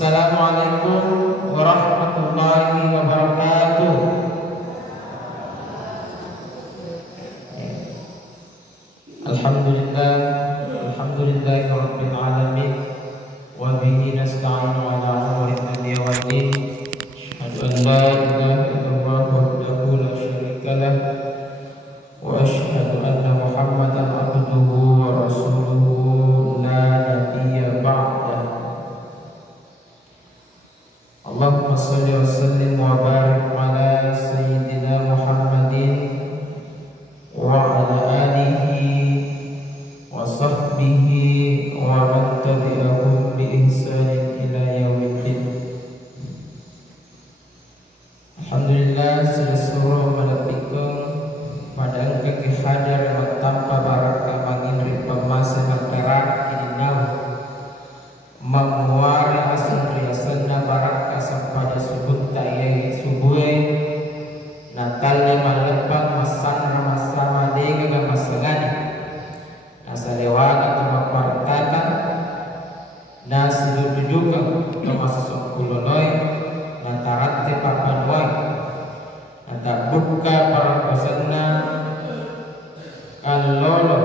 Assalamualaikum warahmatullahi wabarakatuh. Alhamdulillah, alhamdulillahirabbil alamin, wa bihi nasta'inu ala umuri dunya waddin. Asyhadu an la ilaha illallah wahdahu la syarika lah, wa asyhadu anna Muhammadan abduhu wa rasuluhu la nabiyya ba'dah. Allahumma shalli wa sallim wa barik ala sayyidina Muhammadin wa ala alihi wa sahbihi wa man tabi'ahum bi ihsanin ila yaumiddin. Alhamdulillah, seluruh malaikatkum pada engkau hadir tanpa barakah mangin pemasa negara ini nau memuari asal riasanna barakah sampai subuh tayyai subuh natalnya malebang masan sama dega masalani nasalewana tumapartata nasidu juga termasuk kulonoi natarate papanoi nata buka para kosanna kalolo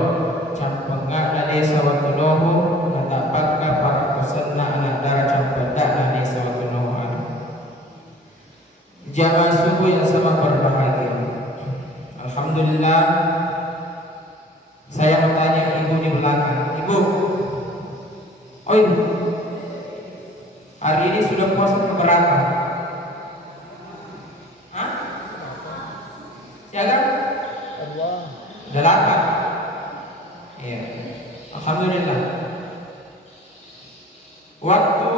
campenga na desa watuloho nata baka para kosanna anadara campeda na desa watuloho. Jamaah subuh yang sama berbahagia, alhamdulillah. Saya mau tanya ibu di belakang, ibu, oh ibu, hari ini sudah puasa keberapa? Hah? Siapa? Allah. 8. Iya, alhamdulillah. Waktu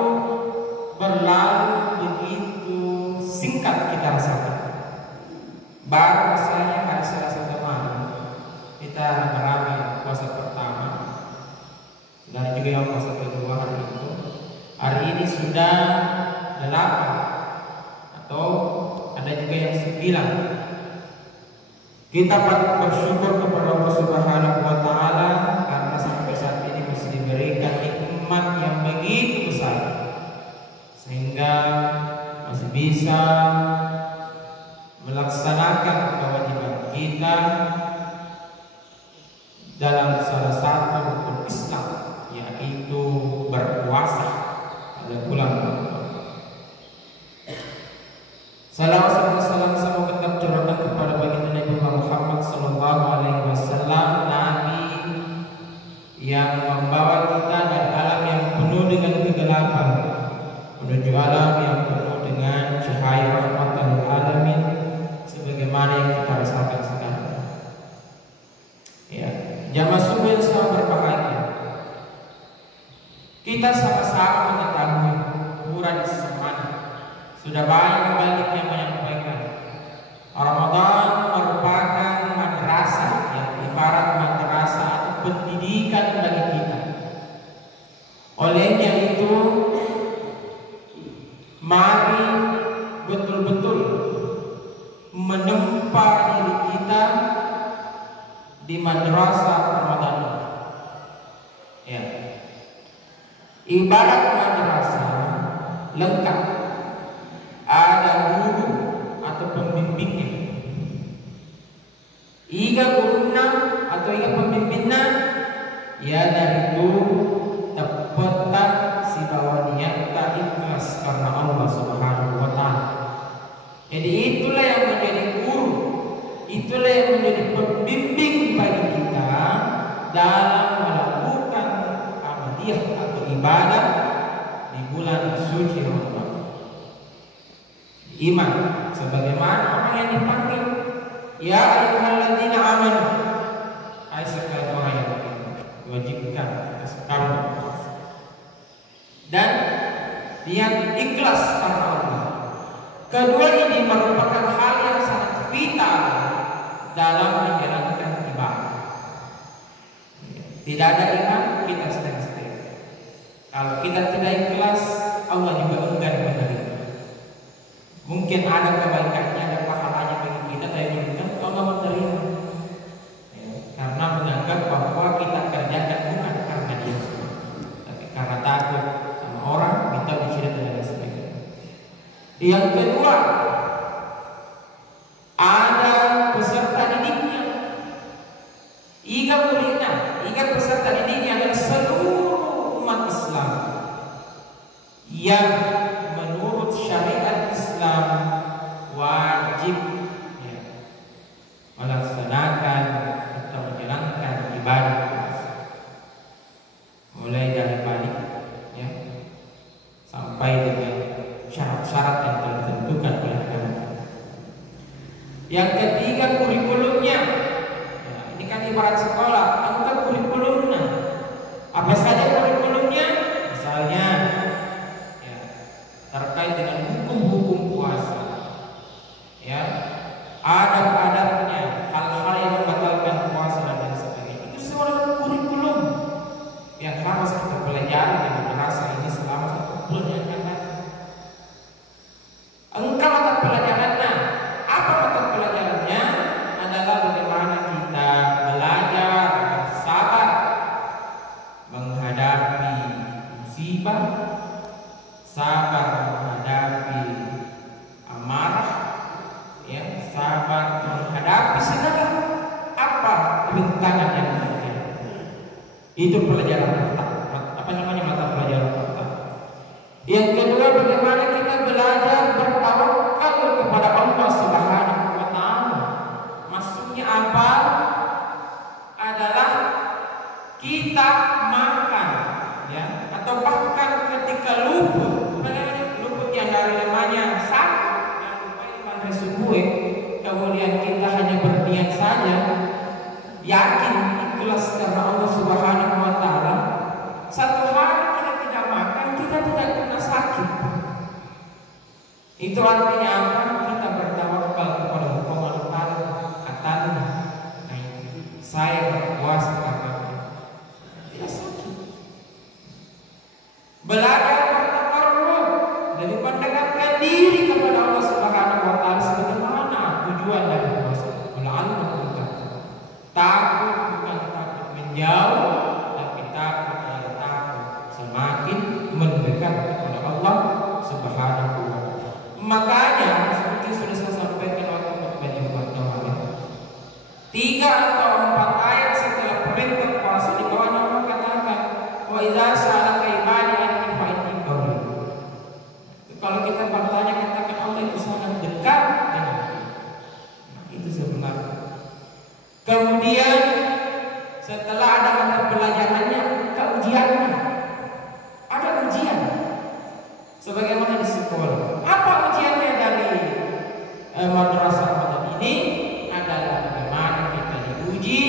berlalu begitu singkat kita rasakan. Baru rasanya hari Selasa kemarin kita beramai puasa pertama dan juga yang puasa kedua hari itu. Hari ini sudah 8 atau ada juga yang 9. Kita patut bersyukur kepada Allah Subhanahu wa taala karena sampai saat ini masih diberikan nikmat yang begitu besar sehingga masih bisa melaksanakan kewajiban kita dalam salah satu rukun Islam, yaitu berpuasa pada bulan Ramadan. Salawat serta salam semoga tetap tercurahkan kepada baginda Nabi Muhammad sallallahu alaihi wasallam, nabi yang membawa kita dari alam yang penuh dengan kegelapan menuju alam yang penuh dengan cahaya rahmatan lil alamin sebagaimana yang kita rasakan sekarang. Ya, jamaah subuh yang sangat berbahagia. Kita sama-sama mengetahui ukuran semuanya. Sudah banyak balik yang menyampaikan Ramadan merupakan madrasah, yang ibarat madrasah atau pendidikan bagi kita. Olehnya itu, mari betul-betul menempa diri kita di madrasah Ramadan. Ya, ibarat madrasah lengkap, ada guru atau pembimbingnya. Iga guruna atau iga pembimbingnya, ya dari itu tepat si bawa niat tak ikhlas karena Allah Subhanahu wa taala. Jadi itulah yang menjadi guru, itulah yang menjadi pembimbing bagi kita dalam melakukan amaliyah atau ibadah di bulan suci Ramadan. Iman sebagaimana orang yang dipanggil, ya ayyuhalladzina amanu, hai sekalian orang yang diwajibkan atas kamu, dan niat ikhlas karena Allah. Kedua ini merupakan hal yang sangat vital dalam menjalankan ibadah. Tidak ada iman, kita setengah-setengah. Kalau kita tidak ikhlas, Allah juga enggan menerima. Mungkin ada kebaikannya, ada pahalanya bagi kita, tapi belum tentu Allah menerima. Karena menganggap bahwa kita kerjakan bukan karena dia, tapi karena takut sama orang, minta diciri dengan Yang kedua, ada peserta didiknya. Iga peserta didiknya adalah seluruh umat Islam yang menurut syariat Islam wajib melaksanakan atau menjalankan ibadah puasa, mulai dari balik sampai dengan syarat-syarat yang telah ditentukan oleh agama. Yang ketiga, kurikulumnya. Ini kan ibarat sekolah, angkat kurikulumnya. Apa saja kurikulumnya? Misalnya terkait dengan hukum-hukum puasa, adab-adabnya, hal-hal yang membatalkan puasa dan lain sebagainya. Itu semua adalah kurikulum yang harus kita pelajari di madrasah ini selama 1 bulan yang akan datang. Engkau mata pelajarannya. Apa mata pelajarannya? Adalah bagaimana kita belajar sabar menghadapi musibah, sabar menghadapi amarah, sabar menghadapi segala apa rintangan yang ada. Itu pelajaran pertama. Mata pelajaran pertama. Yang kedua, bagaimana kita belajar bertawakal kepada Allah Subhanahu wa taala. Maksudnya apa? Adalah kita makan atau bahkan ketika luput yang dari namanya sakit, yang lupa subuh, kemudian kita hanya berdiam saja, yakin ikhlas karena Allah Subhanahu wa taala. Satu hari kita tidak makan, kita tidak kena sakit. Itu artinya apa? Kita bertawakal kepada hukum Allah katanya. Saya berpuasa karena tidak sakit. Belajar bertakarrub, dari mendekatkan diri kepada Allah Subhanahu wa taala. Sebagaimana tujuan dari puasa. Takut bukan takut menjauh, tapi takut adalah takut semakin mendekat kepada Allah Subhanahu wa taala. Makanya seperti sudah saya sampaikan waktu khutbah Jumat kemarin, 3 atau 4 ayat setelah perintah puasa di bawahnya Allah katakan, wa idza sa'alaka ibadi anni fa inni qarib. Kalau kita bertanya, katakan Allah itu sangat dekat dengan kita. Itu sebenarnya. Kemudian setelah ada mata pelajarannya, ujiannya. Ada ujian. Sebagaimana di sekolah. Apa ujiannya dari madrasah ini? Adalah bagaimana kita diuji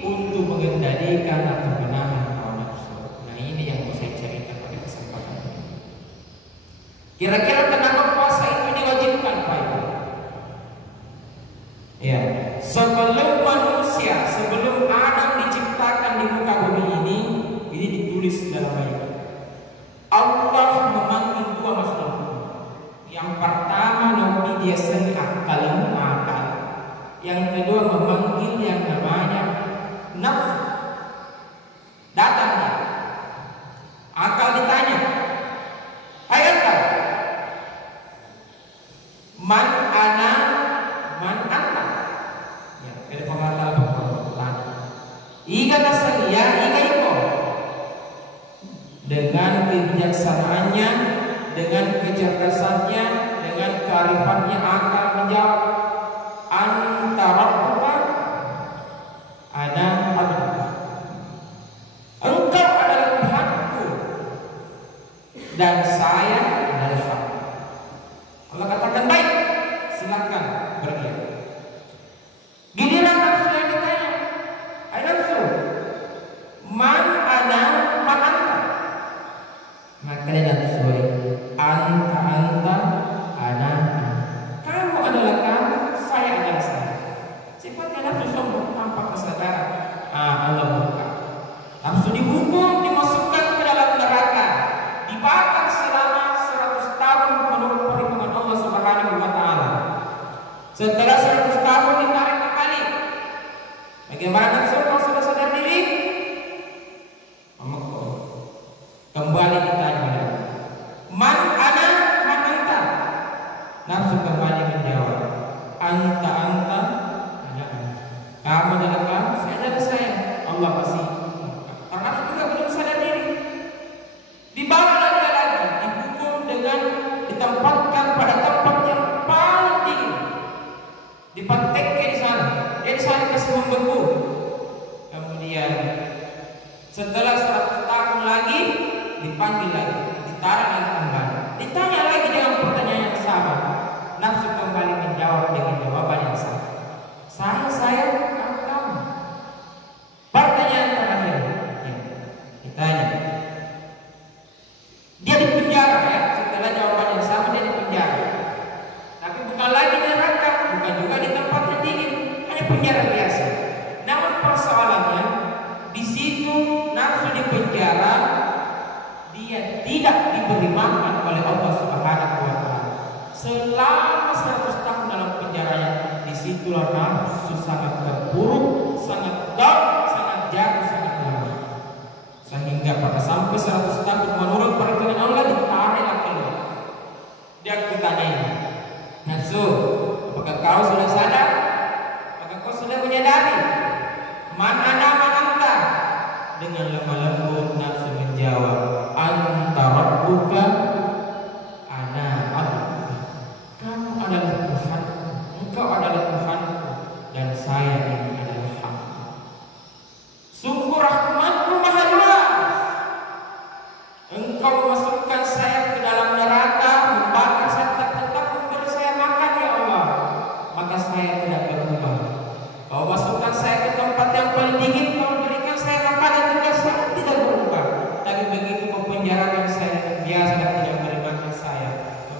untuk mengendalikan atau menahan hawa nafsu. Nah, ini yang mau saya cerita pada kesempatan ini. Kira-kira kenapa puasa itu diwajibkan, Pak Ibu? Sebelum manusia, sebelum Adam diciptakan di muka bumi ini ditulis dalam Bible. Allah memanggil 2 makhluk. Yang pertama Nabi dia sendiri akal. Yang kedua memanggil yang namanya nafsu. Datang dia. Akal ditanya, "Hai akal, man ana man anta?" Dari pengatal bertanya. Iga nasalia, iga iko. Dengan kebijaksanaannya, dengan kecerdasannya, dengan kearifannya akal menjawab, anta rabbuka ana abduka. Engkau adalah Tuhanku dan saya adalah hamba. Allah katakan, baik, silakan berdiam. Giliran nafsu yang ditanya, hai nafsu, man ana man anta? Maka dia nafsu, anta ana. Kamu adalah kamu, saya adalah saya. Sifatnya nafsu sombong tanpa kesadaran. Allah buka. Nafsu dihukum, dimasukkan ke dalam neraka, dibakar selama 100 tahun menurut perhitungan Allah Subhanahu wa taala. Setelah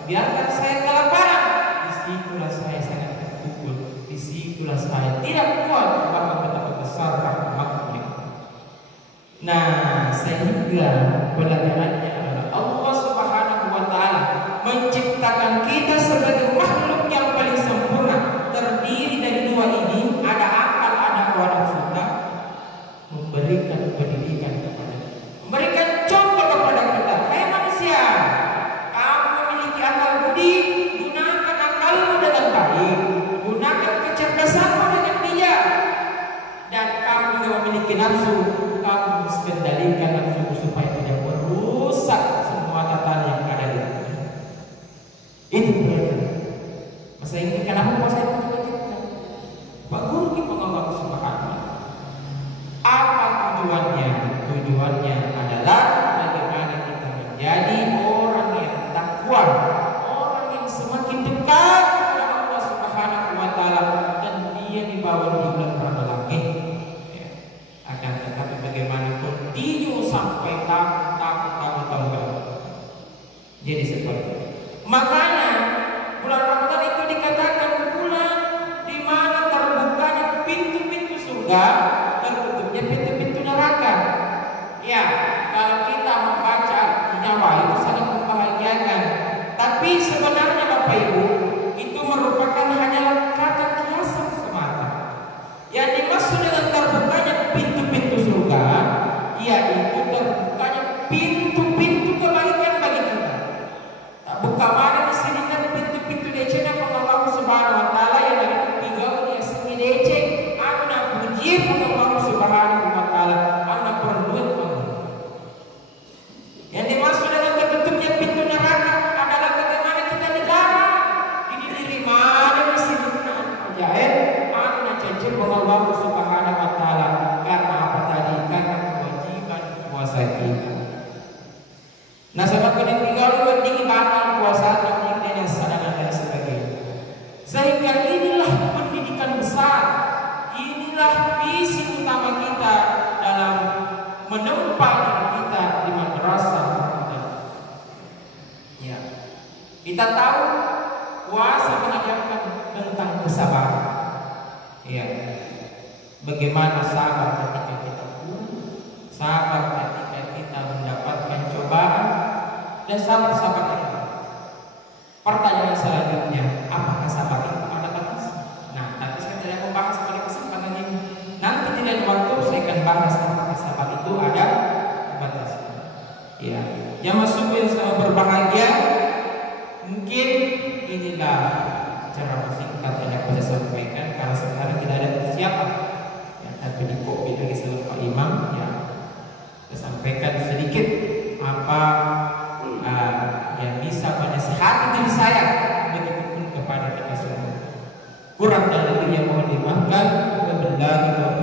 biarkan saya kelaparan, disitulah saya sangat terpukul, disitulah saya tidak kuat, bahkan betapa besar rahmatnya. Nah, sehingga pelajarannya adalah Allah Subhanahu wa Ta'ala menciptakan kita sebagai makhluk yang paling sempurna, terdiri dari dua ini, ada akal, ada hawa nafsu, memberikan pendidikan kepada kita, memberikan contoh kepada kita. Hai manusia, kamu memiliki akal budi, gunakan akalmu dengan baik, gunakan kecerdasanmu dengan bijak, dan kamu juga memiliki nafsu, kamu harus kendalikan nafsu supaya tidak merusak semua tatanan yang ada di dunia. Itu pelajaran. Masa ini kenapa puasa itu diwajibkan? Pak Guru kita Allah Subhanahu. Apa tujuannya? Tujuannya adalah bagaimana kita menjadi orang yang takwa, orang yang semakin dekat kepada Allah Subhanahu wa Ta'ala, dan dia dibawa di bulan Ramadhan. Akan tetapi bagaimana kontinu sampai tahun-tahun. Jadi seperti itu. Makanya bulan Ramadan itu dikatakan bulan di mana terbukanya pintu-pintu surga, tertutupnya pintu-pintu neraka. Ya, kalau kita membaca nyawa itu sangat membahagiakan. Tapi sebenarnya Bapak Ibu, itu merupakan hanya kata kiasan semata. Yang dimaksud dengan terbukanya pintu-pintu surga, yaitu terbukanya pintu-pintu kebaikan bagi kita. Tak buka mana di sini kan pintu-pintu decena Allah Subhanahu wa Ta'ala yang dari pinggau dia sini dece, aku nak puji Allah Subhanahu wa Ta'ala, aku nak perluin Allah. Yang dimaksud dengan tertutupnya pintu neraka adalah bagaimana kita negara ini diri mana di sini kan ajaib, aku nak cecep Allah Subhanahu wa Ta'ala. Karena apa tadi? Karena kewajiban puasa kita. Nah, sebab kena tinggal tinggi bakal puasa dan dengan sadar dan sebagainya. Sehingga inilah pendidikan besar, inilah visi utama kita dalam menempa diri kita di madrasah Ramadan. Ya, kita tahu puasa mengajarkan tentang kesabaran. Ya, bagaimana sabar ketika kita kurang, sabar ketika kita mendapatkan cobaan, dan sabar-sabar itu. Pertanyaan selanjutnya, apakah sabar itu ada batas? Nah, tapi saya tidak membahas pada kesempatan ini. Nanti di lain waktu saya akan bahas apakah sabar itu ada batas. Ya, jamaah subuh yang selalu berbahagia, mungkin inilah cara singkat yang bisa saya sampaikan karena sekarang tidak ada persiapan. Ya, tapi di kopi lagi sama Pak Imam, ya, saya sampaikan sedikit apa yang bisa menasihati diri saya, begitupun kepada kita semua. Kurang dan lebihnya mohon dimaafkan. Wabillahi taufiq.